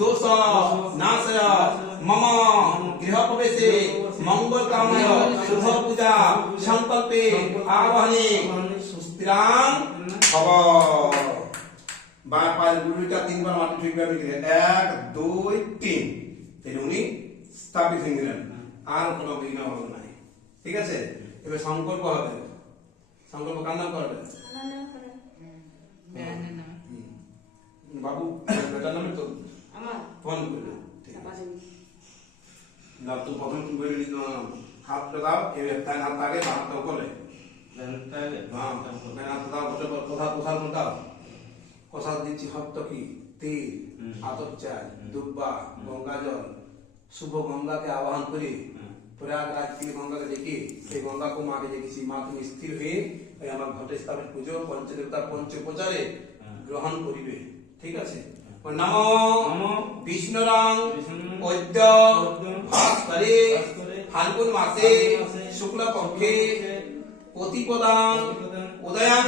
দোষ নাশয় মম গৃহপ্রবেশে মঙ্গল কামনায় শুভ পূজা সংকল্পে আবাহনে সুস্থিরাং ভব। বারবার গুরুটা তিনবার মাটি ঠিকভাবে দিলেন, 1 2 3, তাহলে উনি স্থাপিত হয়ে গেলেন, আর কোনো বিঘ্ন হবে না। ঠিক আছে, এবার সংকল্প হবে। সংকল্প কার নাম করবে? বাবু বেটার নামে তো আমার ফোন করবে। না তো প্রথম তুমি বলে নিতে হাতটা দাও, এবার তাই হাত আগে হাতটা উপরে হাত দাও, কোথা কোথার মতো কষা দিচ্ছি। হত্ত কি তেল, আতপ চাল, দুব্বা, গঙ্গা জল, শুভ গঙ্গাকে আবাহন করে প্রয়াগরাজ থেকে গঙ্গাকে ডেকে সেই গঙ্গাকে মাকে ডেকেছি। মা তুমি স্থির হয়ে ওই আমার ঘটে স্থাপিত পুজো পঞ্চদেবতা পঞ্চোপচারে গ্রহণ করিবে। ঠিক আছে, নমো বিষ্ণুরাং অদ্য ভাস্করে ফাল্গুন মাসে শুক্ল পক্ষে প্রতিপদাং উদয়াং